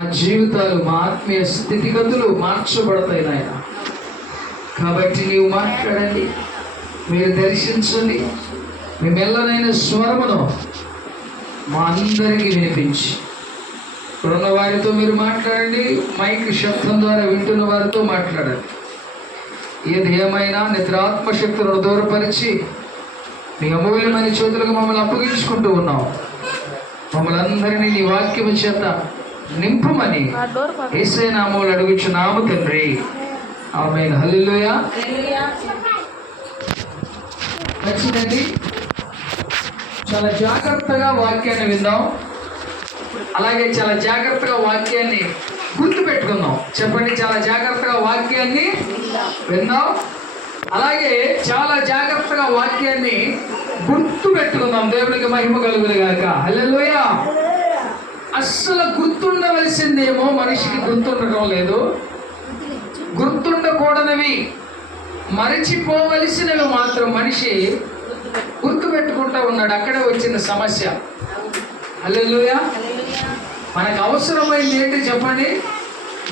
మా జీవితాలు, మా ఆత్మీయ స్థితిగతులు మార్చబడతాయి నాయన. కాబట్టి నీవు మాట్లాడండి, మీరు దర్శించండి. మీ మెల్లనైన స్వరమును మా అందరికీ వినిపించి ఇప్పుడున్న వారితో మీరు మాట్లాడండి. మైక్ శబ్దం ద్వారా వింటున్న వారితో మాట్లాడండి. ఏది ఏమైనా నిద్రాత్మశక్తులను దూరపరిచి మీ అమూల్యమైన చేతులకు మమ్మల్ని అప్పగించుకుంటూ ఉన్నాం. మమ్మల్ని అందరినీ నీ వాక్యము చేత నింపుమని యేసయ్య నామములో అడుగుచున్నాము తండ్రి, ఆమేన్. హల్లెలూయా. మంచిదండి, చాలా జాగ్రత్తగా వాక్యాన్ని విందాం. అలాగే చాలా జాగ్రత్తగా వాక్యాన్ని గుర్తు పెట్టుకుందాం. చెప్పండి, చాలా జాగ్రత్తగా వాక్యాన్ని విందాం. అలాగే చాలా జాగ్రత్తగా వాక్యాన్ని గుర్తు పెట్టుకుందాం. దేవునికి మహిమ కలుగును గాక. హల్లెలూయా. అస్సలు గుర్తుండవలసిందేమో మనిషికి గుర్తుండటం లేదు. గుర్తుండకూడనివి, మరచిపోవలసినవి మాత్రం మనిషి గుర్తు పెట్టుకుంటూ ఉన్నాడు. అక్కడే వచ్చిన సమస్య. హల్లెలూయా. మనకు అవసరమైంది ఏంటి చెప్పండి?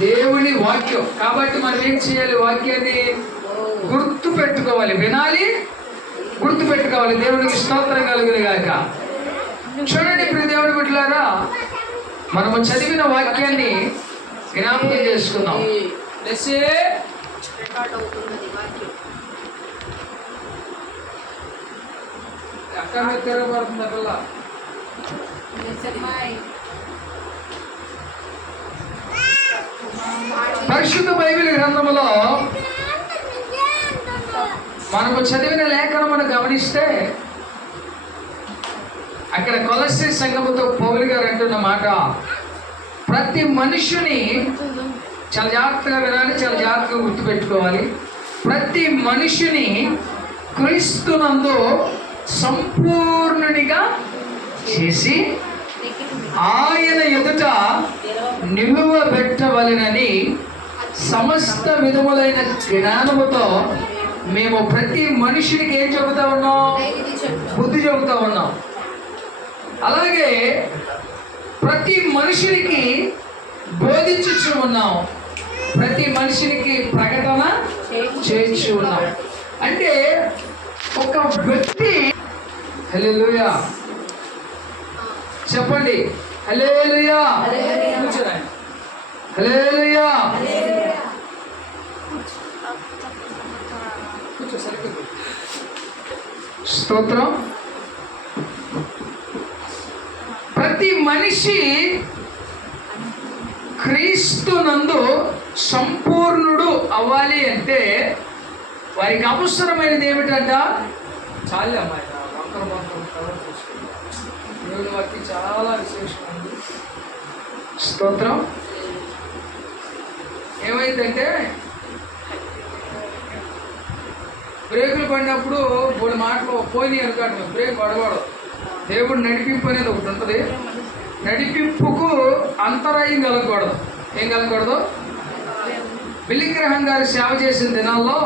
దేవుని వాక్యం. కాబట్టి మనం ఏం చేయాలి? వాక్యాన్ని గుర్తు పెట్టుకోవాలి, వినాలి, గుర్తు పెట్టుకోవాలి. దేవునికి స్తోత్రం కలుగును గాక. చూడండి ప్రియ దేవుని బిడ్డలారా, మనము చదివిన వాక్యాన్ని జ్ఞాపకం చేసుకుందాం. పరిశుద్ధ బైబిల్ గ్రంథములో మనము చదివిన లేఖనమును గమనిస్తే అక్కడ కొలస్సీ సంఘముతో పౌలు గారు అంటున్న మాట, ప్రతి మనుషుని చాలా జాగ్రత్తగా వినాలి, చాలా జాగ్రత్తగా గుర్తుపెట్టుకోవాలి. ప్రతి మనుషుని క్రీస్తునందు సంపూర్ణునిగా చేసి ఆయన ఎదుట నిలువబెట్టవలెనని సమస్త విధములైన జ్ఞానముతో మేము ప్రతి మనుషునికి ఏం చెబుతా ఉన్నాం? బుద్ధి చెబుతా ఉన్నాం. అలాగే ప్రతి మనుషునికి బోధించుచు ఉన్నాం, ప్రతి మనిషికి ప్రకటన చేయించు ఉన్నాం. అంటే ఒక వ్యక్తి, హల్లెలూయా చెప్పండి, హల్లెలూయా, హల్లెలూయా. స్తోత్రం. ప్రతి మనిషి క్రీస్తునందు సంపూర్ణుడు అవ్వాలి అంటే వారికి అవసరమైనది ఏమిటంట? చాలా అమ్మాయి దేవుని వాక్యం చాలా విశేషమైనది. స్తోత్రం. ఏమైందంటే బ్రేకులు పడినప్పుడు మూడు మాటలు పోయినాయి అనుకోండి, బ్రేక్ పడకూడదు. దేవుడు నడిపింపు అనేది ఒకటి ఉంటుంది. నడిపింపుకు అంతరాయం కలగకూడదు. ఏం కలగకూడదు? బిల్లిగ్రహం గారు సేవ చేసిన దినాల్లో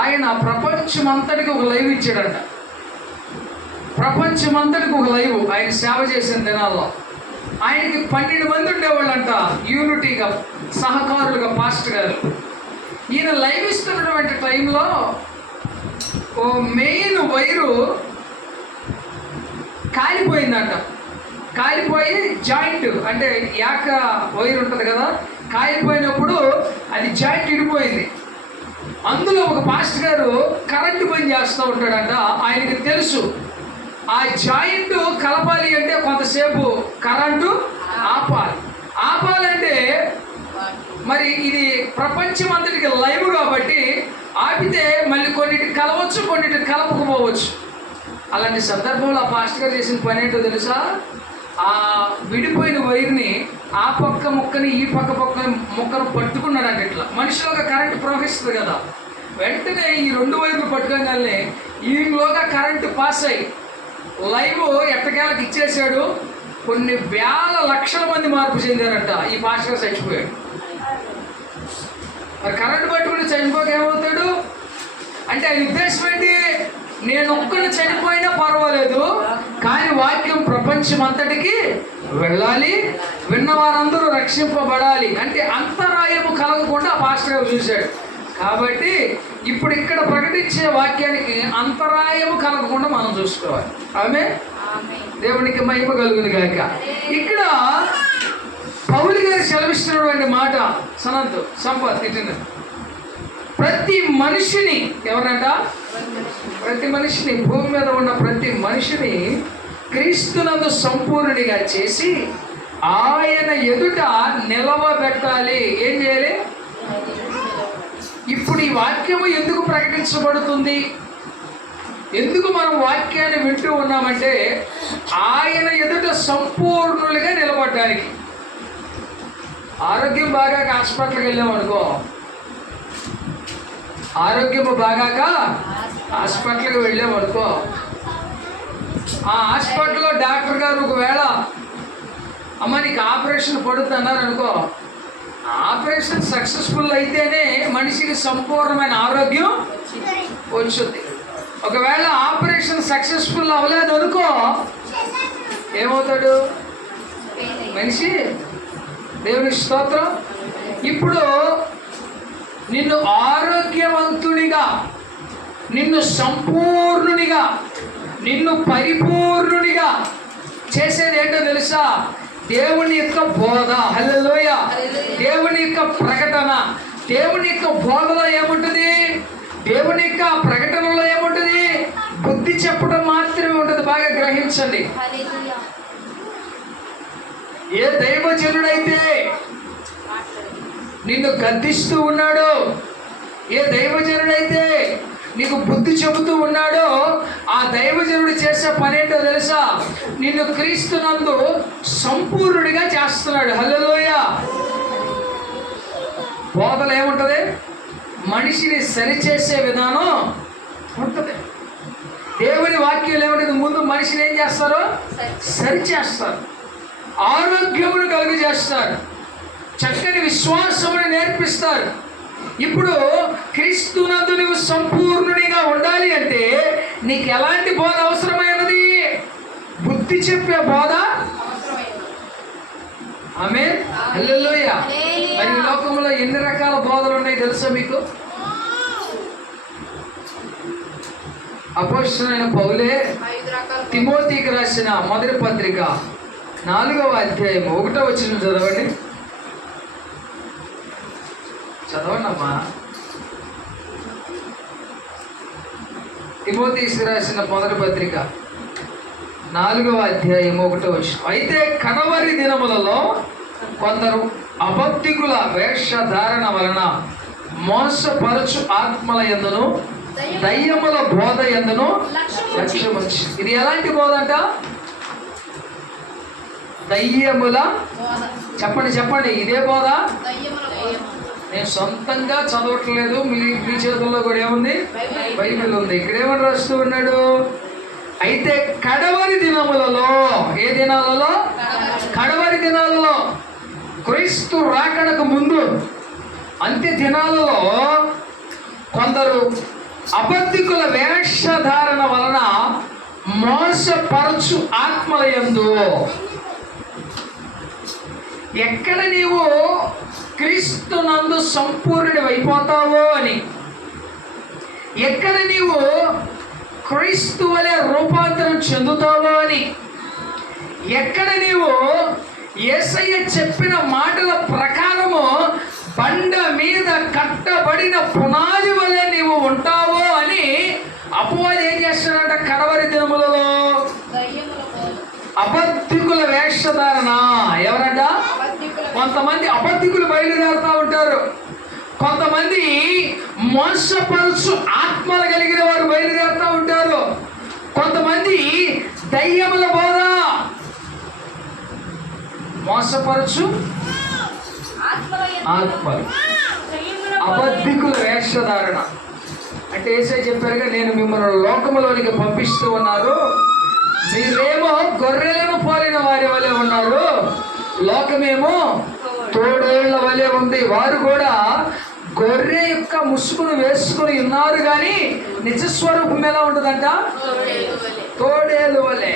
ఆయన ప్రపంచమంతటికి ఒక లైవ్ ఇచ్చాడంట. ప్రపంచమంతటికి ఒక లైవ్ ఆయన సేవ చేసిన దినాల్లో. ఆయనకి 12 మంది ఉండేవాళ్ళంట యూనిటీగా, సహకారులుగా, పాస్టర్ గారు. ఈయన లైవ్ ఇస్తున్నటువంటి టైంలో ఓ మెయిన్ వైరు కాలిపోయిందంట. కాలిపోయి జాయింట్ అంటే యాక వైర్ ఉంటుంది కదా, కాలిపోయినప్పుడు అది జాయింట్ ఇడిపోయింది. అందులో ఒక పాస్టర్ గారు కరెంటు పని చేస్తూ ఉంటాడంట. ఆయనకి తెలుసు ఆ జాయింట్ కలపాలి అంటే కొంతసేపు కరెంటు ఆపాలంటే మరి ఇది ప్రపంచం అంతటికి లైవ్ కాబట్టి ఆపితే మళ్ళీ కొన్నిటికి కలవచ్చు, కొన్నిటికి కలపకపోవచ్చు. అలాంటి సందర్భంలో ఆ పాస్టర్ గారు చేసిన పని ఏంటో తెలుసా? ఆ విడిపోయిన వైర్ని ఆ పక్క ముక్కని ఈ పక్క ముక్కను పట్టుకున్నాడంట. ఇట్లా మనిషిలోగా కరెంటు ప్రవహిస్తుంది కదా, వెంటనే ఈ 2 వైర్లు పట్టుకోగానే ఈలోగా కరెంటు పాస్ అయ్యి లైవ్ ఎట్టకేలకు ఇచ్చేసాడు. కొన్ని వేల లక్షల మంది మార్పు చెందారంట. ఈ పాస్టర్ గారు చచ్చిపోయాడు. మరి కరెంటు పట్టుకుని చనిపోక ఏమవుతాడు అంటే ఆయన ఉద్దేశం ఏంటి? నేను ఒక్కడు చనిపోయినా పర్వాలేదు, కానీ వాక్యం ప్రపంచం అంతటికి వెళ్ళాలి, విన్న వారందరూ రక్షింపబడాలి అంటే అంతరాయము కలగకుండా పాస్టర్ గారు చూశాడు. కాబట్టి ఇప్పుడు ఇక్కడ ప్రకటించే వాక్యానికి అంతరాయము కలగకుండా మనం చూసుకోవాలి. ఆమె దేవునికి మహిమ కలుగును గాక. ఇక్కడ పౌలు గారు సెలవిస్తున్నటువంటి మాట సంపత్ ఇటు ప్రతి మనిషిని ఎవరంట? ప్రతి మనిషిని, భూమి మీద ఉన్న ప్రతి మనిషిని క్రీస్తునందు సంపూర్ణుడిగా చేసి ఆయన ఎదుట నిలవబెట్టాలి. ఏం చేయాలి? ఇప్పుడు ఈ వాక్యము ఎందుకు ప్రకటించబడుతుంది, ఎందుకు మనం వాక్యాన్ని వింటూ ఉన్నామంటే ఆయన ఎదుట సంపూర్ణులుగా నిలబడడానికి. ఆరోగ్యం బాగాక హాస్పిటల్కి వెళ్ళామనుకో, ఆరోగ్యము బాగాక హాస్పిటల్కి వెళ్ళామనుకో, ఆ హాస్పిటల్లో డాక్టర్ గారు ఒకవేళ అమ్మ నీకు ఆపరేషన్ పడుతుంది అన్నారు అనుకో, ఆపరేషన్ సక్సెస్ఫుల్ అయితేనే మనిషికి సంపూర్ణమైన ఆరోగ్యం వచ్చింది. ఒకవేళ ఆపరేషన్ సక్సెస్ఫుల్ అవ్వలేదు అనుకో, ఏమవుతాడు మనిషి? దేవుని స్తోత్రం. ఇప్పుడు నిన్ను ఆరోగ్యవంతునిగా, నిన్ను సంపూర్ణునిగా, నిన్ను పరిపూర్ణునిగా చేసేది ఏంటో తెలుసా? దేవుని యొక్క బోధ. హల్లెలూయా. దేవుని యొక్క ప్రకటన. దేవుని యొక్క బోధలో ఏముంటుంది? దేవుని యొక్క ప్రకటనలో ఏముంటుంది? బుద్ధి చెప్పడం మాత్రమే ఉంటుంది. బాగా గ్రహించండి. ఏ దైవజనుడైతే నిన్ను గద్దిస్తూ ఉన్నాడో, ఏ దైవజనుడైతే నీకు బుద్ధి చెబుతూ ఉన్నాడో, ఆ దైవజనుడు చేసే పని ఏంటో తెలుసా? నిన్ను క్రీస్తునందు సంపూర్ణుడిగా చేస్తున్నాడు. హల్లెలూయా. బోధలు ఏముంటుంది? మనిషిని సరిచేసే విధానం ఉంటుంది. దేవుని వాక్యాలు ఏముంటుంది? ముందు మనిషిని ఏం చేస్తారు? సరిచేస్తారు, ఆరోగ్యమును కలుగు చేస్తారు, చక్కని విశ్వాసమును నేర్పిస్తారు. ఇప్పుడు క్రీస్తునందు నువ్వు సంపూర్ణునిగా ఉండాలి అంటే నీకు ఎలాంటి బోధ అవసరమైనది? బుద్ధి చెప్పే బోధ. ఆమేన్. హల్లెలూయా. మరి ఈ లోకంలో ఎన్ని రకాల బోధలు ఉన్నాయి తెలుసా మీకు? అపోస్తలుడైన పౌలే తిమోతికి రాసిన మొదటి పత్రిక 4వ అధ్యాయం 1వ వచనం చదవండి. చదవండమ్మా. తిమోతికి రాసిన మొదటి పత్రిక 4వ అధ్యాయం 1వ వచనం. అయితే కడవరి దినములలో కొందరు అబద్ధికుల వేషధారణ వలన మోసపరచు ఆత్మల యందును దయ్యముల బోధ యందును లక్ష్యముంచి. ఇది ఎలాంటి బోధ అంట? దయ్యముల. చెప్పండి ఇదే బోధ. నేను సొంతంగా చదవట్లేదు, మీ చేతుల్లో కూడా ఏముంది? బైబిల్ ఉంది. ఇక్కడ ఏమని రాస్తూ ఉన్నాడు? అయితే కడవరి దినములలో, ఏ దినాలలో? కడవరి దినాలలో, క్రీస్తు రాకడకు ముందు అంత్య దినాలలో కొందరు అబద్ధికుల వేషధారణ వలన మోసపరచు ఆత్మల యందు. ఎక్కడ నీవు క్రీస్తునందు సంపూర్ణుడి అయిపోతావో అని, ఎక్కడ నీవు క్రీస్తు వలె రూపాంతరం చెందుతావో అని, ఎక్కడ నీవు యేసయ్య చెప్పిన మాటల ప్రకారము బండ మీద కట్టబడిన పునాది వలె నీవు ఉంటావో అని అపవాది ఏం చేస్తాడంట? కడవరి దినములలో అబద్ధికుల వేషధారణ. ఎవరంట? కొంతమంది అబద్ధికులు బయలుదేరుతూ ఉంటారు, కొంతమంది మోసపరుచు ఆత్మలు కలిగిన వారు బయలుదేరుతూ ఉంటారు, కొంతమంది దయ్యముల బోధ. మోసపరుచు ఆత్మలు, అబద్ధికుల వేషధారణ అంటే యేసయ్య చెప్పారుగా, నేను మిమ్మల్ని లోకములోనికి పంపిస్తూ ఉన్నారు, మీరేమో గొర్రెలను పోలిన వారి వలె ఉన్నారు, లోకమేమో తోడేళ్ల వలె ఉంది. వారు కూడా గొర్రె యొక్క ముసుగును వేసుకుని ఉన్నారు కానీ నిజస్వరూపం ఎలా ఉంటుందంట? తోడేలు వలె.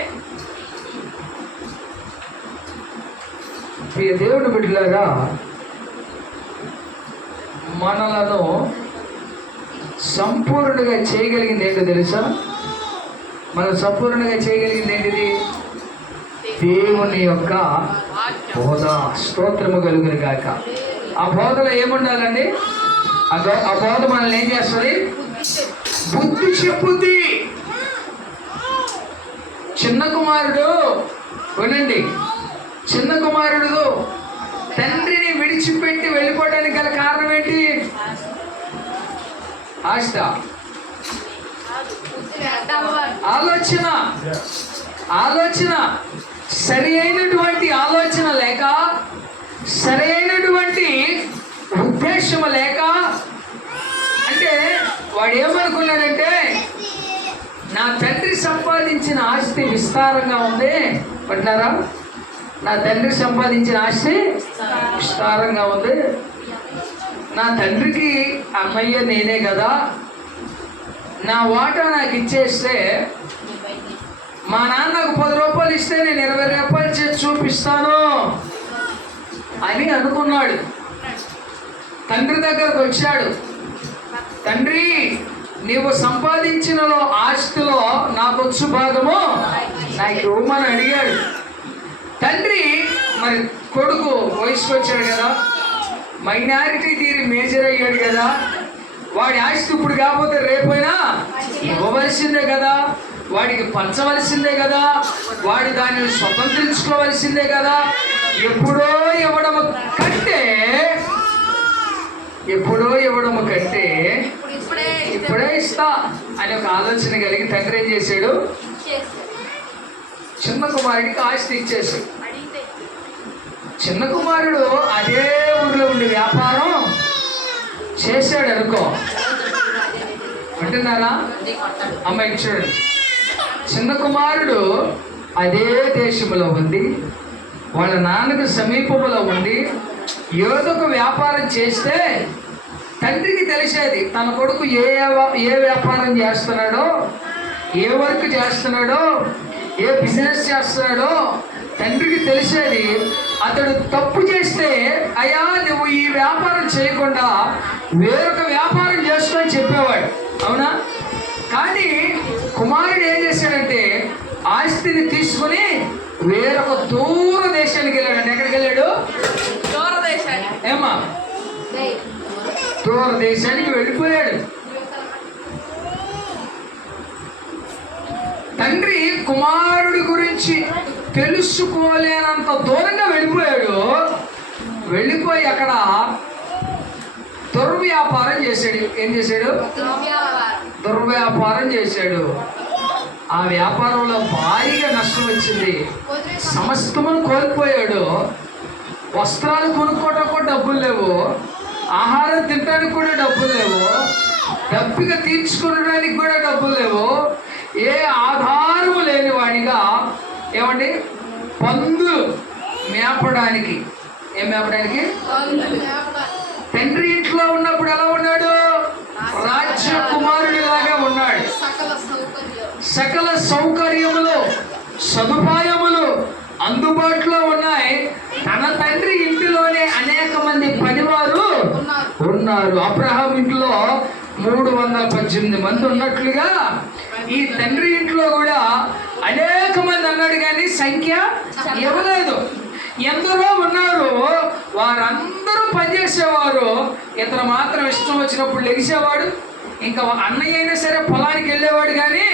ప్రియ దేవుని బిడ్డలారా, మనలను సంపూర్ణంగా చేయగలిగింది ఏంటో తెలుసా? మనం సంపూర్ణంగా చేయగలిగింది ఏంటిది? దేవుని యొక్క బోధ. స్తోత్రము కలుగును గాక. ఆ బోధలో ఏముండాలండి? ఆ బోధ మనల్ని ఏం చేస్తుంది? బుద్ధి చెప్పుద్ది. చిన్న కుమారుడు వినండి, చిన్న కుమారుడు తండ్రిని విడిచిపెట్టి వెళ్ళిపోవడానికి గల కారణం ఏంటి? ఆశ, ఆలోచన. సరి అయినటువంటి ఆలోచన లేక, సరి అయినటువంటి ఉద్దేశము లేక, అంటే వాడు ఏమనుకున్నాడంటే నా తండ్రి సంపాదించిన ఆస్తి విస్తారంగా ఉంది అంటారా? నా తండ్రి సంపాదించిన ఆస్తి విస్తారంగా ఉంది, నా తండ్రికి అమ్మయ్య నేనే కదా, నా వాటా నాకు ఇచ్చేస్తే మా నాన్నకు 10 రూపాయలు ఇస్తే నేను 20 రూపాయలు చేసి చూపిస్తాను అని అనుకున్నాడు. తండ్రి దగ్గరకు వచ్చాడు. తండ్రి, నీవు సంపాదించిన ఆస్తిలో నాకు వచ్చు భాగము నాకు ఇవ్వమని అడిగాడు. తండ్రి మరి కొడుకు వయసుకు వచ్చాడు కదా, మైనారిటీ తీరి మేజర్ అయ్యాడు కదా, వాడి ఆస్తి ఇప్పుడు కాకపోతే రేపైనా ఇవ్వవలసిందే కదా, వాడికి పంచవలసిందే కదా, వాడి దానిని స్వతంత్రించుకోవలసిందే కదా. ఎప్పుడో ఇవ్వడము కంటే ఇప్పుడే ఇస్తా అని ఒక ఆలోచన కలిగి తండ్రి ఏం చేశాడు? చిన్న కుమారుడికి ఆస్తి ఇచ్చేసాడు. చిన్న కుమారుడు అదే ఊరిలో ఉండి వ్యాపారం చేశాడు అనుకో. అంటున్నారా? అమ్మాయి చూడండి, చిన్న కుమారుడు అదే దేశంలో ఉంది, వాళ్ళ నాన్నకు సమీపంలో ఉండి ఏదో ఒక వ్యాపారం చేస్తే తండ్రికి తెలిసేది తన కొడుకు ఏ వ్యాపారం చేస్తున్నాడో, ఏ వర్క్ చేస్తున్నాడో, ఏ బిజినెస్ చేస్తున్నాడో తండ్రికి తెలిసేది. అతడు తప్పు చేస్తే అయ్యా నువ్వు ఈ వ్యాపారం చేయకుండా వేరొక వ్యాపారం చేసుకొని చెప్పేవాడు, అవునా? కానీ కుమారుడు ఏం చేశాడంటే ఆస్తిని తీసుకుని వేరొక దూర దేశానికి వెళ్ళాడు. ఎక్కడికి వెళ్ళాడు? ఏమా దూర దేశానికి వెళ్ళిపోయాడు. తండ్రి కుమారుడి గురించి తెలుసుకోలేనంత దూరంగా వెళ్ళిపోయాడు. వెళ్ళిపోయి అక్కడ దుర్వ్యాపారం చేశాడు. ఏం చేశాడు? దుర్వ్యాపారం చేశాడు. ఆ వ్యాపారంలో భారీగా నష్టం వచ్చింది. సమస్తమును కోల్పోయాడు. వస్త్రాలు కొనుక్కోవడానికి కూడా డబ్బులు లేవు, ఆహారం తినడానికి కూడా డబ్బులు లేవు, దప్పిక తీర్చుకోవడానికి కూడా డబ్బులు లేవు. ఏ ఆధారము లేని వాడిగా ఏమండి పందులు మేపడానికి. ఏం మేపడానికి? తండ్రి ఇంట్లో ఉన్నప్పుడు ఎలా ఉన్నాడు? రాజ్య కుమారుడిలాగా ఉన్నాడు. సకల సౌకర్యములు సదుపాయములు అందుబాటులో ఉన్నాయి. తన తండ్రి ఇంటిలోనే అనేక మంది పనివారు ఉన్నారు. అబ్రహాం ఇంట్లో 318 మంది ఉన్నట్లుగా ఈ తండ్రి ఇంట్లో కూడా అనేక మంది అన్నాడు, కానీ సంఖ్య ఇవ్వలేదు. ఎందరో ఉన్నారు, వారందరూ పనిచేసేవారు. ఇతను మాత్రం ఇష్టం వచ్చినప్పుడు లెగిసేవాడు. ఇంకా అన్నయ్య అయినా సరే పొలానికి వెళ్ళేవాడు, కానీ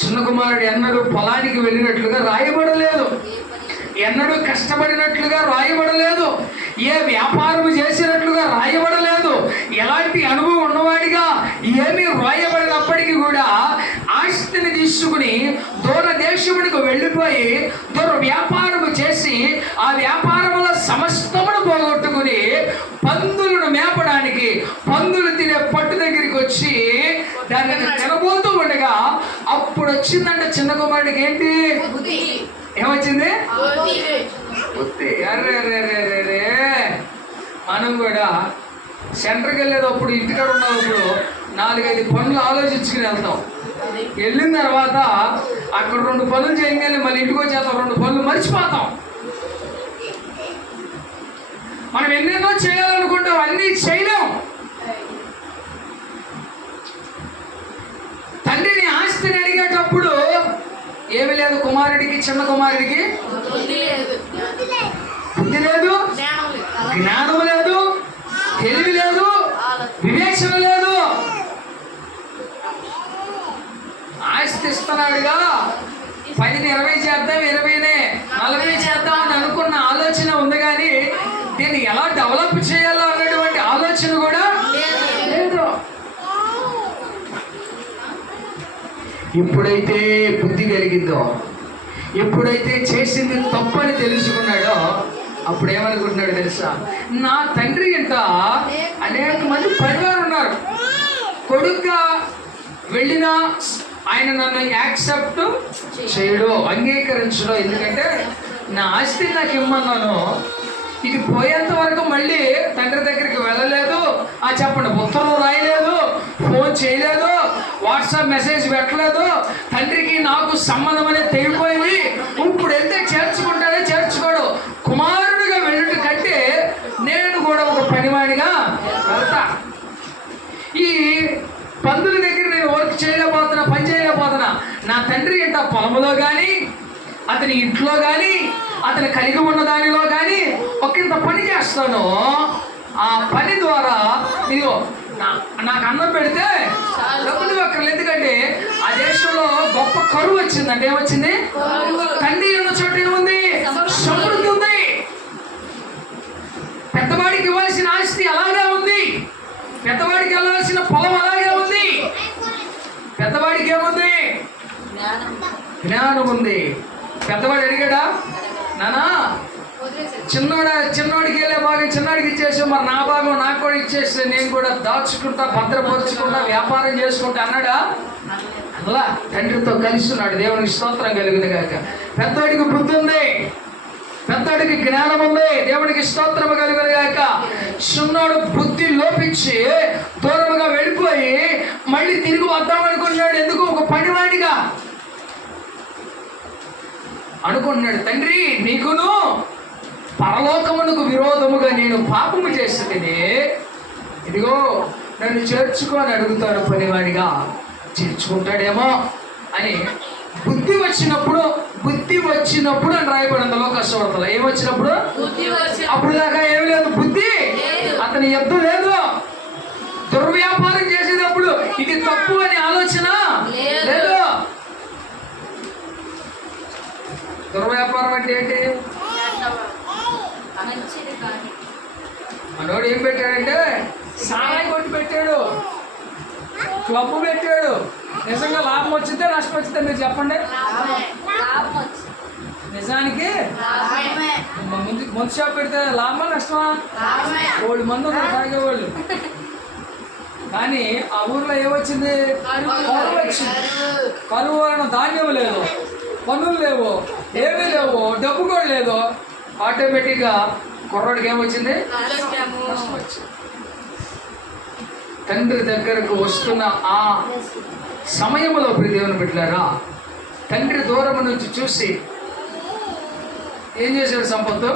చిన్న కుమారుడు ఎన్నడూ పొలానికి వెళ్ళినట్లుగా రాయబడలేదు, ఎన్నడూ కష్టపడినట్లుగా రాయబడలేదు, ఏ వ్యాపారం చేసినట్లుగా రాయబడలేదు. ఎలాంటి అనుభవం ఉన్నవాడిగా ఏమీ రాయబడినప్పటికీ కూడా ఆస్తిని తీసుకుని దూర దేశమునికి వెళ్ళిపోయి వ్యాపారము చేసి ఆ వ్యాపారంలో సమస్తమును పోగొట్టుకుని పందులను మేపడానికి పందులు తినే పట్టు దగ్గరికి వచ్చి దాన్ని తినబోతూ ఉండగా అప్పుడు వచ్చిందంటే చిన్న కుమారుడికి ఏంటి? ఏమొచ్చింది? బుద్ధి. అర్రే మనం కూడా సెంటర్కి వెళ్ళేటప్పుడు ఇంటికాడ ఉన్నప్పుడు 4-5 పనులు ఆలోచించుకుని వెళ్తాం. వెళ్ళిన తర్వాత అక్కడ 2 పనులు చేయగానే మళ్ళీ ఇంటికి వచ్చేస్తాం, 2 పనులు మర్చిపోతాం. మనం ఎన్నెన్నో చేయాలనుకుంటాం, అన్నీ చేయలేం. తండ్రిని ఆస్తిని అడిగేటప్పుడు ఏమి లేదు కుమారుడికి, చిన్న కుమారుడికి బుద్ధి లేదు, జ్ఞానం లేదు, తెలివి లేదు, వివేచన లేదు. ఆస్తి ఇస్తున్నాడుగా, 10ని 20 చేద్దాం, 20ని 40 చేద్దాం అని అనుకున్న ఆలోచన ఉంది, కానీ దీన్ని ఎలా డెవలప్ చేయాలో అన్నటువంటి ఆలోచన కూడా లేదు. ఎప్పుడైతే బుద్ధి కలిగిందో, ఎప్పుడైతే చేసింది తప్పని తెలుసుకున్నాడో, అప్పుడు ఏమనుకుంటున్నాడు తెలుసా? నా తండ్రి ఇంట అనేక మంది పరివారం ఉన్నారు, కొడుకుగా వెళ్ళినా ఆయన నన్ను యాక్సెప్ట్ చేయడు, అంగీకరించడు. ఎందుకంటే నా ఆస్తి నాకు ఇమ్మన్నాను, ఇది పోయేంత వరకు మళ్ళీ తండ్రి దగ్గరికి వెళ్ళలేదు, చెప్పండి, ఉత్తరం రాయలేదు, ఫోన్ చేయలేదు, వాట్సాప్ మెసేజ్ పెట్టలేదు, తండ్రికి నాకు సంబంధం అనేది తెగిపోయింది. ఇప్పుడు వెళ్తే చేర్చుకుంటానే చేర్చుకోడు. కుమారుడిగా వెళ్ళట కంటే నేను కూడా ఒక పనివాడిగా వెళ్తా. ఈ పందుల దగ్గర నేను వర్క్ చేయలేకపోతున్నా, పని చేయలేకపోతున్నా. నా తండ్రి ఏంట పొలంలో కానీ, అతని ఇంట్లో కానీ, అతను కలిగి ఉన్న దానిలో కానీ ఒకంత పని చేస్తాను. ఆ పని ద్వారా ఇదిగో నాకు అన్నం పెడితే డబ్బులు ఒక్కర్లేదు. ఎందుకంటే ఆ దేశంలో గొప్ప కరువు వచ్చిందంటే ఏమొచ్చింది? తండ్రి ఉన్న చోట ఏముంది? సమృద్ధి ఉంది. పెద్దవాడికి ఇవ్వాల్సిన ఆస్తి అలాగే ఉంది, పెద్దవాడికి వెళ్ళాల్సిన పొలం అలాగే ఉంది. పెద్దవాడికి ఏముంది? జ్ఞానం ఉంది. పెద్దవాడు అడిగాడా, నానా చిన్నోడికి వెళ్ళే భాగం చిన్నోడికి ఇచ్చేసి మరి నా భాగం నాకు కూడా ఇచ్చేసి నేను కూడా దాచుకుంటా, భద్రపరుచుకుంటా, వ్యాపారం చేసుకుంటా అన్నాడా? అలా తండ్రితో కలిసి ఉన్నాడు. దేవునికి స్తోత్రం కలిగింది కాక. పెద్దవాడికి బుద్ధి ఉంది, పెద్దవాడికి జ్ఞానం ఉంది, దేవునికి స్తోత్రం కలిగింది కాక. చిన్నోడు బుద్ధి లోపించి దూరముగా వెళ్ళిపోయి మళ్ళీ తిరిగి వద్దాం అనుకున్నాడు. ఎందుకు? ఒక పనివాడిగా అనుకుంటున్నాడు. తండ్రి, నీకును పరలోకమునకు విరోధముగా నేను పాపము చేస్తుంటే ఇదిగో నన్ను చేర్చుకొని అడుగుతాడు పనివాడిగా. చేర్చుకుంటాడేమో అని బుద్ధి వచ్చినప్పుడు అని రాయబడిందో కష్టపడతా. ఏమొచ్చినప్పుడు? అప్పుడు దాకా ఏమి లేదు, బుద్ధి అతని యుద్ధం లేదు. దుర్వ్యాపారం చేసేటప్పుడు ఇది తప్పు అని ఆలోచన లేదు. దుర్వ్యాపారం అంటే ఏంటి? మనోడు ఏం పెట్టాడంటే సారాయి కొట్టి పెట్టాడు, క్లబ్ పెట్టాడు. నిజంగా లాభం వచ్చిందే నష్టం వచ్చిందే మీరు చెప్పండి? నిజానికి మందు షాప్ పెడితే లాభమా నష్టమా? 7 మంది ఉన్నారు తాగేవాళ్ళు, కానీ ఆ ఊర్లో ఏమొచ్చింది? కరువు వచ్చింది. కరువు వలన ధాన్యం లేదు, పనులు లేవు, ఏమీ లేవు, డబ్బు కూడా లేదు. ఆటోమేటిక్గా కుర్రాడికి ఏమొచ్చింది? నష్టం వచ్చింది. తండ్రి దగ్గరకు వస్తున్న ఆ సమయంలో దేవుని బిడ్డలారా, తండ్రి దూరం నుంచి చూసి ఏం చేశాడు? సంపత్తు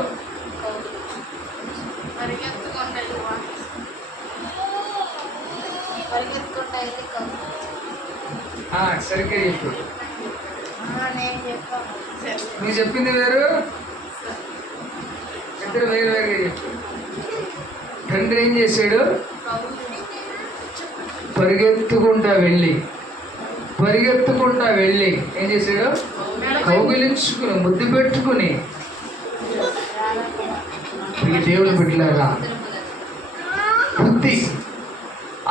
సరిగ్గా చెప్పు. నువ్వు చెప్పింది వేరు, ఇద్దరు వేరుగా చెప్పు. తండ్రి ఏం చేశాడు? పరిగెత్తుకుంటా వెళ్ళి ఏం చేశాడు? కౌగిలించుకుని ముద్దు పెట్టుకుని. దేవుని బిడ్డలారా, బుద్ధి.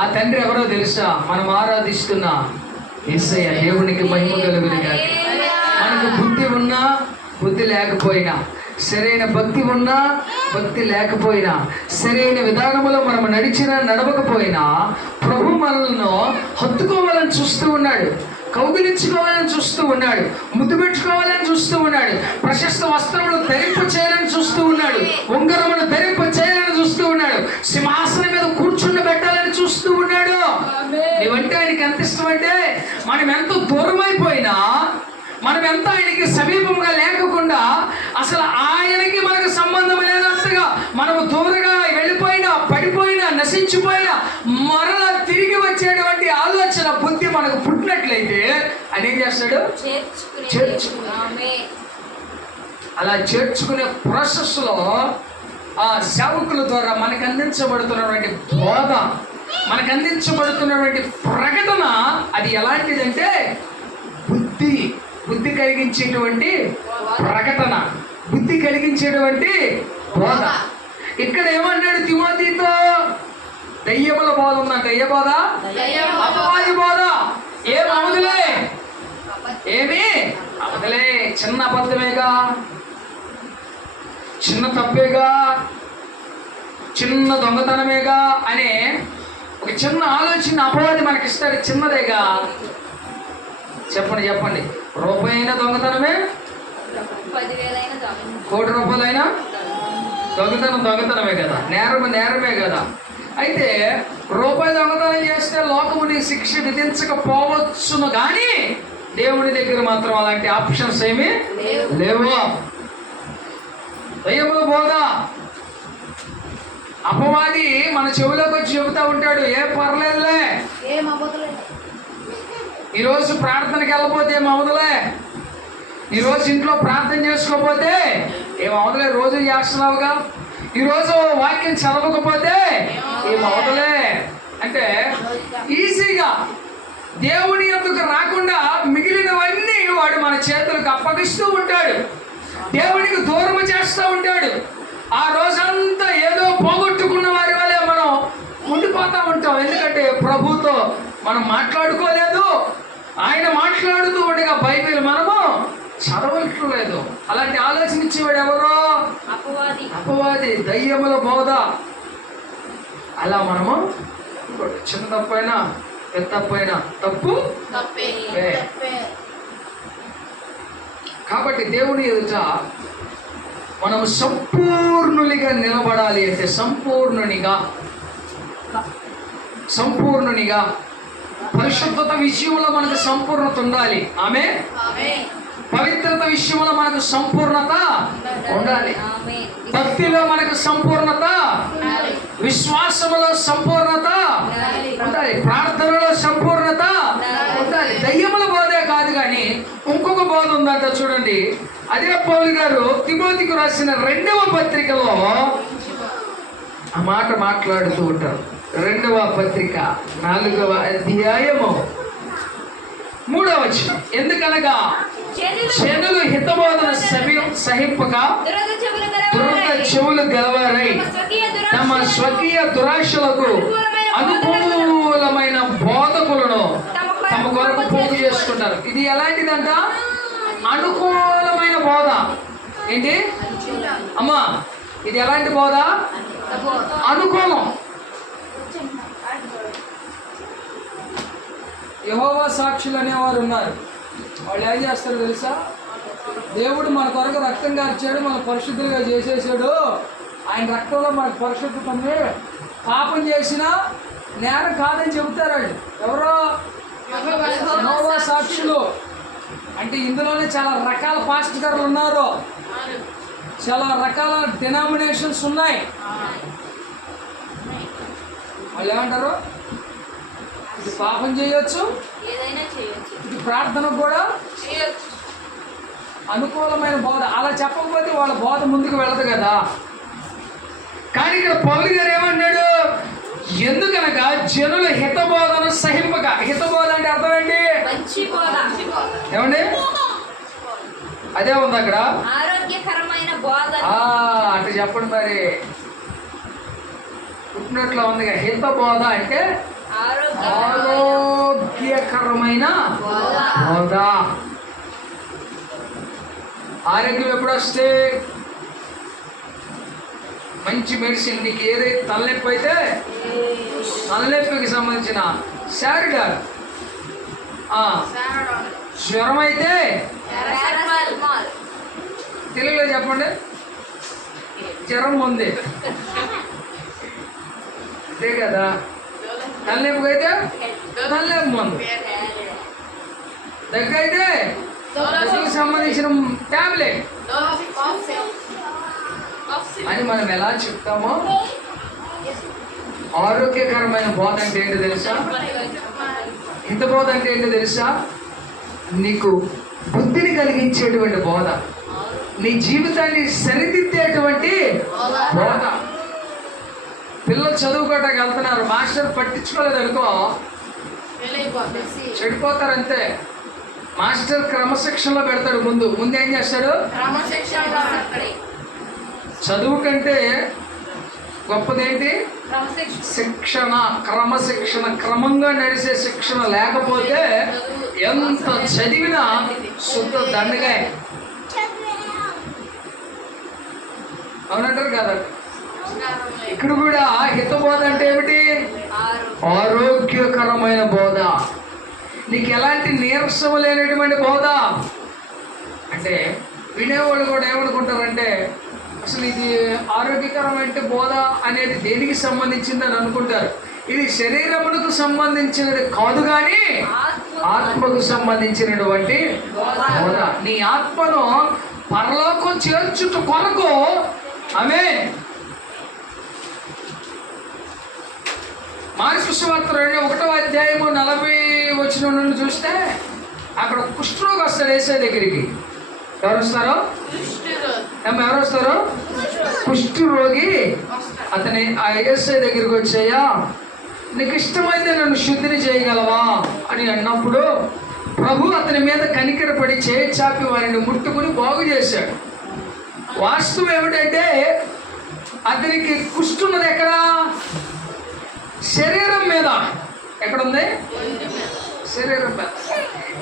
ఆ తండ్రి ఎవరో తెలుసా? మనం ఆరాధిస్తున్న యేసయ్య. దేవునికి మహిమ కలుగునుగాక. మనకు బుద్ధి ఉన్నా బుద్ధి లేకపోయినా, సరైన భక్తి ఉన్నా భక్తి లేకపోయినా, సరైన విధానంలో మనం నడవకపోయినా ప్రభు మనల్ని హత్తుకోవాలని చూస్తూ ఉన్నాడు, కౌగిలించుకోవాలని చూస్తూ ఉన్నాడు, ముద్దు పెట్టుకోవాలని చూస్తూ ఉన్నాడు, ప్రశస్త వస్త్రములు ధరింప చేయాలని చూస్తూ ఉన్నాడు, ఉంగరములు ధరింప చేయాలని చూస్తూ ఉన్నాడు, సింహాసనం మీద కూర్చు మనమంతా ఆయనకి సమీపంగా లేకుండా అసలు ఆయనకి మనకు సంబంధం లేనంతగా మనము దూరంగా వెళ్ళిపోయినా, పడిపోయినా, నశించిపోయినా మరలా తిరిగి వచ్చేటువంటి ఆలోచన బుద్ధి మనకు పుట్టినట్లయితే ఆయన ఏం చేస్తాడు? అలా చేర్చుకునే ప్రాసెస్లో ఆ సేవకుల ద్వారా మనకు అందించబడుతున్నటువంటి బోధ, మనకు అందించబడుతున్నటువంటి ప్రకటన అది ఎలాంటిదంటే బుద్ధి కలిగించేటువంటి ప్రకటన, బుద్ధి కలిగించేటువంటి బోధ. ఇక్కడ ఏమన్నాడు తిమోతితో? దయ్యముల బోధ ఉందంట. ఏ బోధ? అపవాది బోధ. ఏం అవదులే, ఏమి అవదులే, చిన్న అబద్ధమేగా, చిన్న తప్పేగా, చిన్న దొంగతనమేగా అనే ఒక చిన్న ఆలోచన అపవాది మనకిస్తాడు. చిన్నదేగా. చెప్పండి, రూపాయి అయినా దొంగతనమే, 1,000,000 రూపాయలైనా దొంగతనమే కదా, నేరమే కదా. అయితే రూపాయి దొంగతనం చేస్తే లోకముని శిక్ష విధించకపోవచ్చును, కానీ దేవుని దగ్గర మాత్రం అలాంటి ఆప్షన్స్ ఏమీ లేవు. దయ్యముల బోధ, అపవాది మన చెవిలోకి వచ్చి చెబుతూ ఉంటాడు, ఏ పర్లేదులే, ఈరోజు ప్రార్థనకి వెళ్ళకపోతే ఏమవుదులే, ఈరోజు ఇంట్లో ప్రార్థన చేసుకోకపోతే ఏమవుదులే, రోజు చేస్తున్నావుగా, ఈరోజు వాక్యం చదవకపోతే ఏమవుదులే అంటే ఈజీగా దేవుని యొద్దకు రాకుండా మిగిలినవన్నీ వాడు మన చేతులకు అప్పగిస్తూ ఉంటాడు, దేవునికి దూరం చేస్తూ ఉంటాడు. ఆ రోజంతా ఏదో పోగొట్టుకున్న వారి వల్లే మనం ఉండిపోతూ ఉంటాం. ఎందుకంటే ప్రభుతో మనం మాట్లాడుకోలేదు, ఆయన మాట్లాడుతూ ఉండగా బైబిల్ మనము చదవట్లేదు. అలాంటి ఆలోచన ఇచ్చేవాడు ఎవరో? అపవాది, దయ్యముల బోధ. అలా మనము చిన్న తప్పైనా పెద్ద తప్పైనా తప్పు కాబట్టి దేవుని ఎదుట మనము సంపూర్ణునిగా నిలబడాలి. అంటే సంపూర్ణునిగా పరిశుద్ధత విషయంలో మనకు సంపూర్ణత ఉండాలి. ఆమె పవిత్రత విషయంలో మనకు సంపూర్ణత ఉండాలి. భక్తిలో మనకు సంపూర్ణత, విశ్వాసములో సంపూర్ణత ఉండాలి, ప్రార్థనలో సంపూర్ణత ఉండాలి. దయ్యముల బోధే కాదు, కానీ ఇంకొక బోధ ఉందంట. చూడండి, అదే పౌలు గారు తిమోతికి రాసిన 2వ పత్రికలో ఆ మాట మాట్లాడుతూ ఉంటారు. 2వ పత్రిక 4వ అధ్యాయము 3వ వచనం. ఎందుకనగా జనులు హితబోధన సహింపక దురద చెవులు గలవారై తమ స్వకీయ దురాశలకు అనుకూలమైన బోధకులను తమ కొరకు పోగు చేసుకుంటారు. ఇది ఎలాంటిదంట? అనుకూలమైన బోధ. ఏంటి అమ్మా? ఇది ఎలాంటి బోధ? అనుకూలం. యెహోవా సాక్షులు అనేవారు ఉన్నారు. వాళ్ళు ఏం చేస్తారో తెలుసా? దేవుడు మన కొరకు రక్తం కార్చాడు, మన పరిశుద్ధులుగా చేసేసాడు, ఆయన రక్తంలో మనకు పరిశుద్ధత ఉంది, పాపం చేసినా నేరం కాదని చెబుతారు వాళ్ళు. ఎవరో? యెహోవా సాక్షులు. అంటే ఇందులోనే చాలా రకాల పాస్టర్లు ఉన్నారు, చాలా రకాల డినామినేషన్స్ ఉన్నాయి. వాళ్ళు ఏమంటారు? ఇది పాపం చేయొచ్చు, ఇది ప్రార్థనకు కూడా చేయొచ్చు. అనుకూలమైన బోధ. అలా చెప్పకపోతే వాళ్ళ బోధ ముందుకు వెళ్ళదు కదా. కానీ ఇక్కడ పౌలు గారు ఏమన్నాడు? ఎందుకనగా జనుల హితబోధను సహింపక. హితబోధ అంటే అర్థం ఏంటి? ఏమండి? అదే ఉంది అక్కడ, ఆరోగ్యకరమైన బోధ. అంటే చెప్పండి మరి, పుట్టినట్లు ఉంది. హితబోధ అంటే ఆరోగ్యకరమైన బోధ. ఆరోగ్యం ఎప్పుడు వస్తే? మంచి మెడిసిన్. నీకు ఏదైతే తలనొప్పి అయితే తలనొప్పికి సంబంధించిన శారిడాల్, జ్వరం అయితే తెలుగులో చెప్పండి, జ్వరం ఉంది అంతే కదా. తలనొప్పికి అయితే తలనొప్పి మందు, దగ్గు అయితే దగ్గుకు సంబంధించిన టాబ్లెట్ అని మనం ఎలా చెప్తామో, ఆరోగ్యకరమైన బోధ అంటే ఏంటో తెలుసా? ఇంత బోధ అంటే ఏంటో తెలుసా? నీకు బుద్ధిని కలిగించేటువంటి బోధ, నీ జీవితాన్ని సరిదిద్దేటువంటి బోధ. పిల్లలు చదువుకోవటానికి వెళ్తున్నారు, మాస్టర్ పట్టించుకోలేదు అనుకో, చెడిపోతారంతే. మాస్టర్ క్రమశిక్షణలో పెడతాడు. ముందు ఏం చేస్తాడు? చదువు కంటే గొప్పదేంటి? శిక్షణ, క్రమశిక్షణ. క్రమంగా నడిచే శిక్షణ లేకపోతే ఎంత చదివినా శుద్ధ దండగా. అవునంటారు కదా? ఇక్కడ కూడా హితబోధ అంటే ఏమిటి? ఆరోగ్యకరమైన బోధ, నీకు ఎలాంటి నీరసం లేనటువంటి బోధ. అంటే వినేవాళ్ళు కూడా ఏమనుకుంటారంటే, అసలు ఇది ఆరోగ్యకరమైన బోధ అనేది దేనికి సంబంధించిందని అనుకుంటారు. ఇది శరీరమునకు సంబంధించినది కాదు, కానీ ఆత్మకు సంబంధించినటువంటి బోధ. నీ ఆత్మను పరలోకం చేర్చుట కొరకు. ఆమేన్. మార్కు సువార్త 1వ అధ్యాయము 40 వచనం నుండి చూస్తే, అక్కడ కుష్ఠరోగి వస్తాడు యేసు దగ్గరికి. ఎవరు వస్తారు? ఎవరు వస్తారు? కుష్ఠరోగి. అతని ఆ యేసు దగ్గరికి వచ్చాయా, నీకు ఇష్టమైతే నన్ను శుద్ధిని చేయగలవా అని అన్నప్పుడు ప్రభు అతని మీద కనికరపడి చేయి చాపి వారిని ముట్టుకుని బాగు చేశాడు. వాస్తవం ఏమిటంటే, అతనికి కుష్ఠు ఉన్నది ఎక్కడ? శరీరం మీద. ఎక్కడుంది? శరీరం మీద.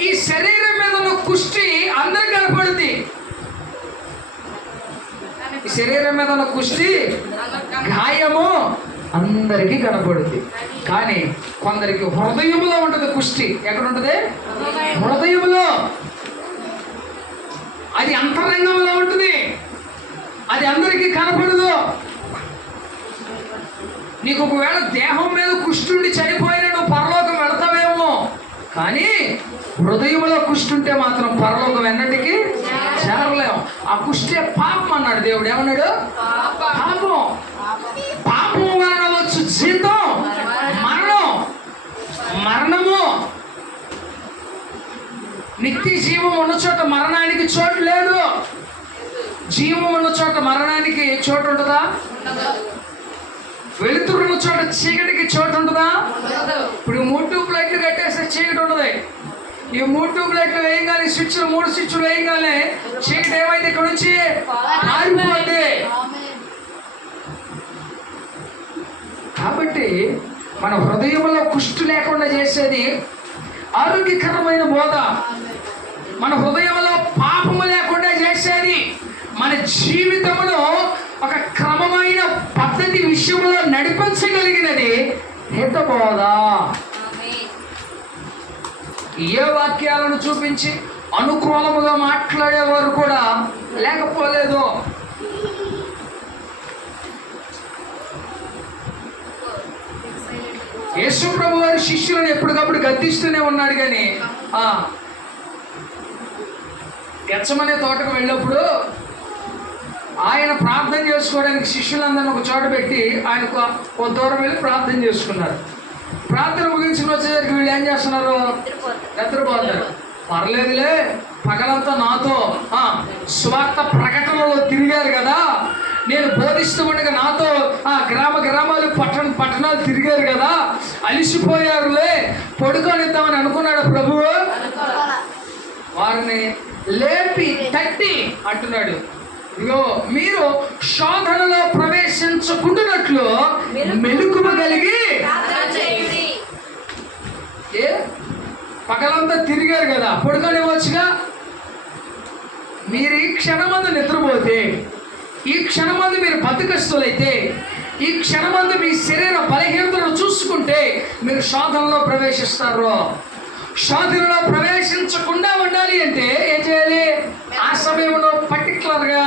ఈ శరీరం మీద ఉన్న కుష్టి అందరికి కనపడుద్ది. ఈ శరీరం మీద ఉన్న కుష్టి గాయము అందరికీ కనపడుద్ది. కానీ కొందరికి హృదయంలో ఉంటుంది కుష్టి. ఎక్కడ ఉంటుంది? హృదయంలో. అది అంతరంగంలో ఉంటుంది, అది అందరికీ కనపడదు. నీకు ఒకవేళ దేహం మీద కుష్టుండి చనిపోయిన నువ్వు పరలోకం వెళతావేమో, కానీ హృదయంలో కుష్టుంటే మాత్రం పరలోకం ఎన్నటికీ చేరలేము. ఆ కుష్టే పాపం అన్నాడు దేవుడు. ఏమన్నాడు? పాపం. పాపం వలన వచ్చు జీతం మరణం. మరణము. నిత్య జీవం ఉన్న చోట మరణానికి చోటు లేదు. జీవం ఉన్న చోట మరణానికి చోటు ఉంటుందా? వెలుతురున్న చోట చీకటికి చోటు ఉంటుందా? ఇప్పుడు 3 ట్యూబ్ లైట్లు కట్టేస్తే చీకటి ఉండదు. ఈ 3 ట్యూబ్ లైట్లు వేయగానే, స్విచ్లు 3 స్విచ్లు వేయగానే చీకటి ఏమైతే ఇక్కడ నుంచి ఆరిపోద్ది. కాబట్టి మన హృదయంలో కుష్టు లేకుండా చేసేది ఆరోగ్యకరమైన బోధ. మన హృదయంలో పాపము లేకుండా చేసేది, మన జీవితంలో ఒక క్రమమైన పద్ధతి విషయంలో నడిపించగలిగినది హితబోధ. ఏ వాక్యాలను చూపించి అనుకూలముగా మాట్లాడేవారు కూడా లేకపోలేదు. యేసు ప్రభు వారి శిష్యులను ఎప్పటికప్పుడు గద్దిస్తూనే ఉన్నాడు. కానీ గెత్సెమనే తోటకు వెళ్ళినప్పుడు ఆయన ప్రార్థన చేసుకోవడానికి శిష్యులందరినీ ఒక చోట పెట్టి ఆయన కొంత దూరం వెళ్ళి ప్రార్థన చేసుకున్నారు. ప్రార్థన ముగించిన వచ్చేసరికి వీళ్ళు ఏం చేస్తున్నారు? నిద్రపోతారు. పర్లేదులే, పగలంతా నాతో స్వార్థ ప్రకటనలో తిరిగారు కదా, నేను బోధిస్తూ ఉండగా నాతో గ్రామాలు పట్టణాలు తిరిగారు కదా, అలిసిపోయారులే, పడుకొనిద్దామని అనుకున్నాడు ప్రభువు. వారిని లేపి తట్టి అంటున్నాడు, ఇగో మీరు శోధనలో ప్రవేశించకుండానట్లు మెలకువ కలిగి. పగలంతా తిరిగారు కదా, పడుకోనివ్వచ్చుగా. మీరు ఈ క్షణమందు నిద్రపోతే, ఈ క్షణమందు మీరు బతుకస్తులైతే, ఈ క్షణమందు మీ శరీర బలహీనతను చూసుకుంటే మీరు శోధనలో ప్రవేశిస్తారు. శోధనలో ప్రవేశించకుండా ఉండాలి అంటే ఏం చేయాలి? ఆ సమయంలో పర్టికులర్గా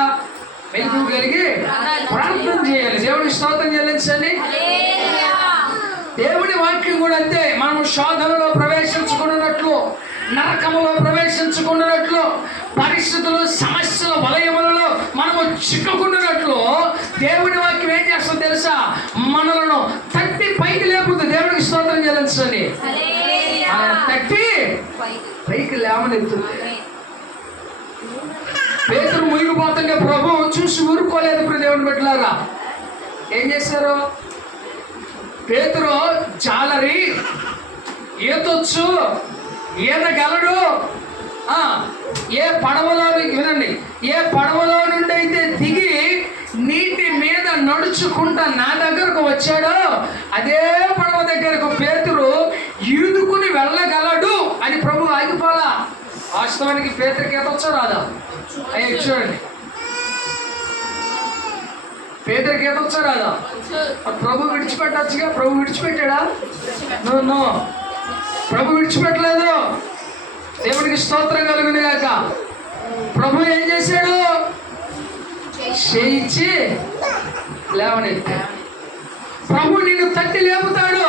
మెలకువ కలిగి ప్రార్థన చేయాలి. దేవుడికి స్తోత్రం చెల్లించండి. దేవుడి వాక్యం కూడా అంతే. మనం శోధనలో ప్రవేశించుకున్నట్లు నరకములో ప్రవేశించుకున్నట్లు, పరిస్థితులు సమస్యల వలయములలో మనము చిక్కుకున్నట్లు దేవుడి వాక్యం ఏం చేస్తుంది తెలుసా? మనలను తట్టి పైకి లేపుతుంది. దేవుడికి స్తోత్రం చెల్లించండి. మనల్ని తట్టి పైకి లేవనెత్తుంది. పేతురు మునిగిపోతుంటే ప్రభు చూసి ఊరుకోలేదు. ఇప్పుడు దేవుని బిడ్డలారా ఏం చేశారు? పేతురు జాలరి, ఈతొచ్చు, ఈదగలడు. ఏ పడవలో, వినండి, ఏ పడవలో నుండి అయితే దిగి నీటి మీద నడుచుకుంటా నా దగ్గరకు వచ్చాడో అదే పడవ దగ్గరకు పేతురు ఈదుకుని వెళ్ళగలడు అని ప్రభు ఆగిపోలా. వాస్తవానికి పేతురుకి ఈతొచ్చో రాదా? అయ్యో చూడండి, పేతురుకి ఈతొచ్చో రాదా? ప్రభు విడిచిపెట్టచ్చుగా. ప్రభు విడిచిపెట్టాడా? నో, ప్రభు విడిచిపెట్టలేదు. దేవుడికి స్తోత్రం కలుగును గాక. ప్రభు ఏం చేశాడు? చేయించి లేవనెత్తా. ప్రభు నిన్ను తట్టి లేపుతాడు.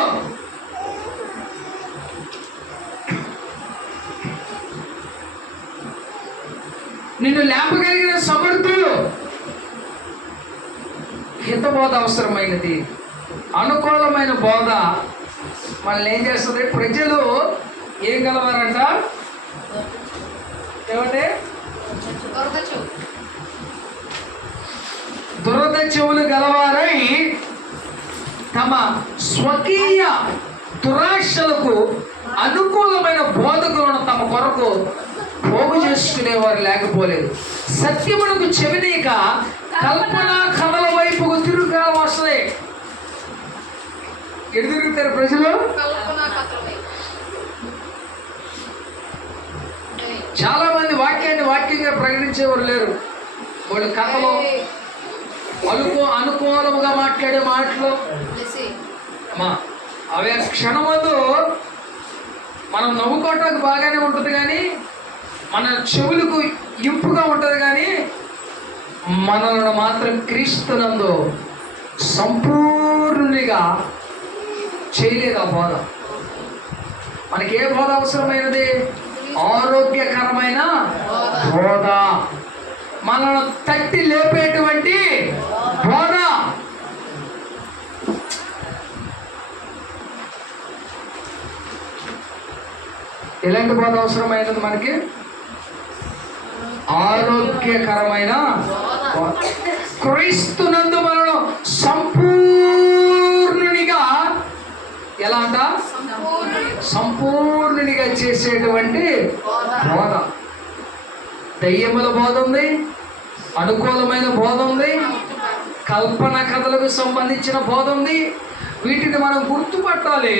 నిన్ను లేపగలిగిన సమర్థుడు. హిత బోధ అవసరమైనది, అనుకూలమైన బోధ మనల్ని ఏం చేస్తుంది? ప్రజలు ఏం గలవారంట? ఏమంటే దురద చెవులు గలవారై తమ స్వకీయ దురాశలకు అనుకూలమైన బోధకులను తమ కొరకు పోగు చేసుకునేవారు లేకపోలేదు. సత్యమునకు చెవినీక కల్పన కథల వైపుకు తిరుగుగా వస్తాయి. ఎటు తిరుగుతారు ప్రజలు? చాలా మంది వాక్యాన్ని వాక్యంగా ప్రకటించేవారు లేరు. వాళ్ళు కథలు, అనుకూలముగా మాట్లాడే మాటలు అవే క్షణమందు మనం నవ్వుకోవటానికి బాగానే ఉంటుంది, కానీ మన చెవులకు ఇంపుగా ఉంటుంది, కానీ మనలను మాత్రం క్రీస్తునందు సంపూర్ణంగా చేయలేదు ఆ బోధ. మనకి ఏ బోధ అవసరమైనది? ఆరోగ్యకరమైన బోధ, మనల్ని తట్టి లేపేటువంటి బోధ. ఎలాంటి బోధ అవసరమైనది మనకి? ఆరోగ్యకరమైన బోధ. క్రీస్తునందు మనను సంపూర్ణునిగా, ఎలా అంట? సంపూర్ణునిగా చేసేటువంటి బోధ. దయ్యముల బోధ ఉంది, అనుకూలమైన బోధ ఉంది, కల్పన కథలకు సంబంధించిన బోధ ఉంది. వీటిని మనం గుర్తుపట్టాలి.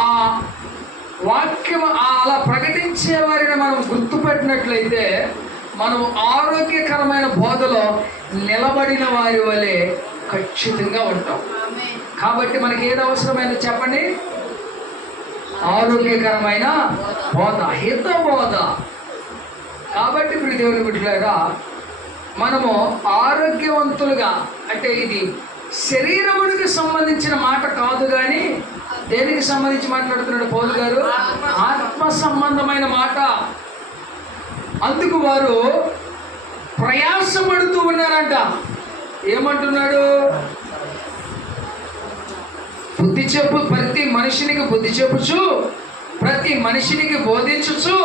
ఆ వాక్యం అలా ప్రకటించే వారిని మనం గుర్తుపట్టినట్లయితే మనం ఆరోగ్యకరమైన బోధలో నిలబడిన వారి వలె ఖచ్చితంగా ఉంటాం. కాబట్టి మనకి ఏది అవసరమైనది చెప్పండి? ఆరోగ్యకరమైన బోధ, హిత బోధ. కాబట్టి ఇప్పుడు దేవుని బిడ్డలారా, మనము ఆరోగ్యవంతులుగా, అంటే ఇది శరీరమునికి సంబంధించిన మాట కాదు, కానీ దేనికి సంబంధించి మాట్లాడుతున్నాడు పౌలు గారు? ఆత్మ సంబంధమైన మాట. అందుకు వారు ప్రయాసపడుతూ ఉన్నారంట. ఏమంటున్నాడు? బుద్ధి చెప్పు, ప్రతి మనిషినికి బుద్ధి చెప్పుచు, ప్రతి మనిషినికి బోధించుచు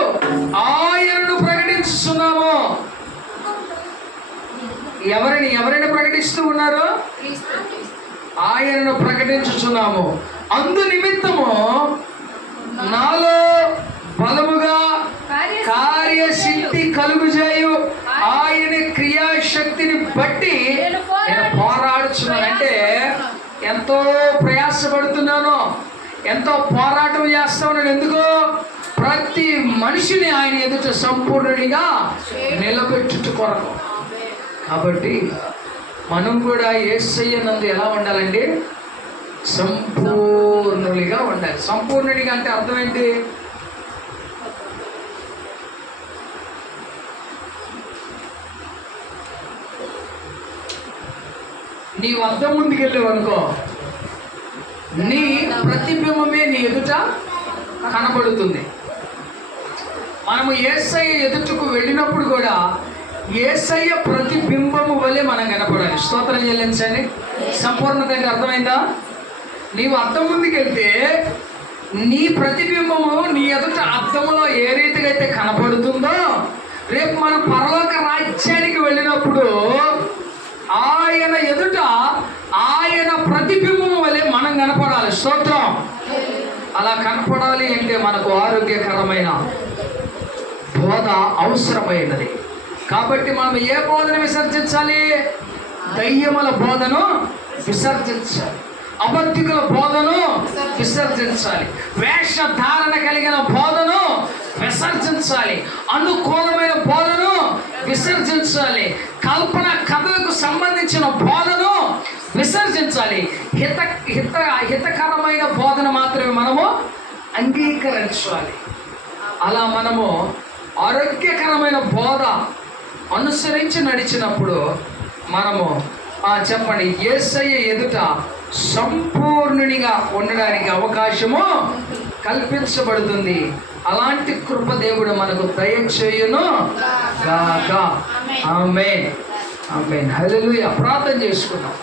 ఆయనను ప్రకటించుతున్నాము. ఎవరిని ప్రకటిస్తూ ఉన్నారు? ఆయనను ప్రకటించుచున్నాము. అందు నిమిత్తము నాలో బలముగా కార్యసిద్ధి కలుగుజేయు ఆయన క్రియాశక్తిని బట్టి నేను పోరాడుచున్నాను. అంటే ఎంతో ప్రయాసపడుతున్నాను, ఎంతో పోరాటం చేస్తా ఉన్నాను. ఎందుకు? ప్రతి మనిషిని ఆయన ఎదుట సంపూర్ణుడిగా నిలబెట్టుట కొరకు. కాబట్టి మనం కూడా యేసయ్య నందు ఎలా ఉండాలండి? సంపూర్ణుడిగా ఉండాలి. సంపూర్ణుడిగా అంటే అర్థం ఏంటి? నీ వద్ద ముందుకెళ్ళావు అనుకో, నీ ప్రతిబింబమే నీ ఎదుట కనబడుతుంది. మనము యేసయ్య ఎదుటకు వెళ్ళినప్పుడు కూడా యేసయ్య ప్రతిబింబము వలె మనం కనపడాలి. స్తోత్రం చెల్లించండి. సంపూర్ణత అంటే అర్థమైందా? నీవు అద్దం ముందుకు వెళ్తే నీ ప్రతిబింబము నీ ఎదుట అద్దములో ఏ రీతిగా అయితే కనపడుతుందో, రేపు మనం పరలోక రాజ్యానికి వెళ్ళినప్పుడు ఆయన ఎదుట ఆయన ప్రతిబింబము వలె మనం కనపడాలి. స్తోత్రం. అలా కనపడాలి అంటే మనకు ఆరోగ్యకరమైన బోధ అవసరమైనది. కాబట్టి మనం ఏ బోధన విసర్జించాలి? దయ్యముల బోధను విసర్జించాలి, అబద్ధికుల బోధను విసర్జించాలి, వేషధారణ కలిగిన బోధను విసర్జించాలి, అనుకూలమైన బోధను విసర్జించాలి, కల్పన కథలకు సంబంధించిన బోధను విసర్జించాలి. హితకరమైన బోధన మాత్రమే మనము అంగీకరించాలి. అలా మనము ఆరోగ్యకరమైన బోధ అనుసరించి నడిచినప్పుడు మనము చెప్పండి, యేసయ్య ఎదుట సంపూర్ణునిగా ఉండడానికి అవకాశము కల్పించబడుతుంది. అలాంటి కృప దేవుడు మనకు దయచేయును గాక. ఆమేన్. ఆమేన్. హల్లెలూయా. ప్రార్థన చేసుకుందాం.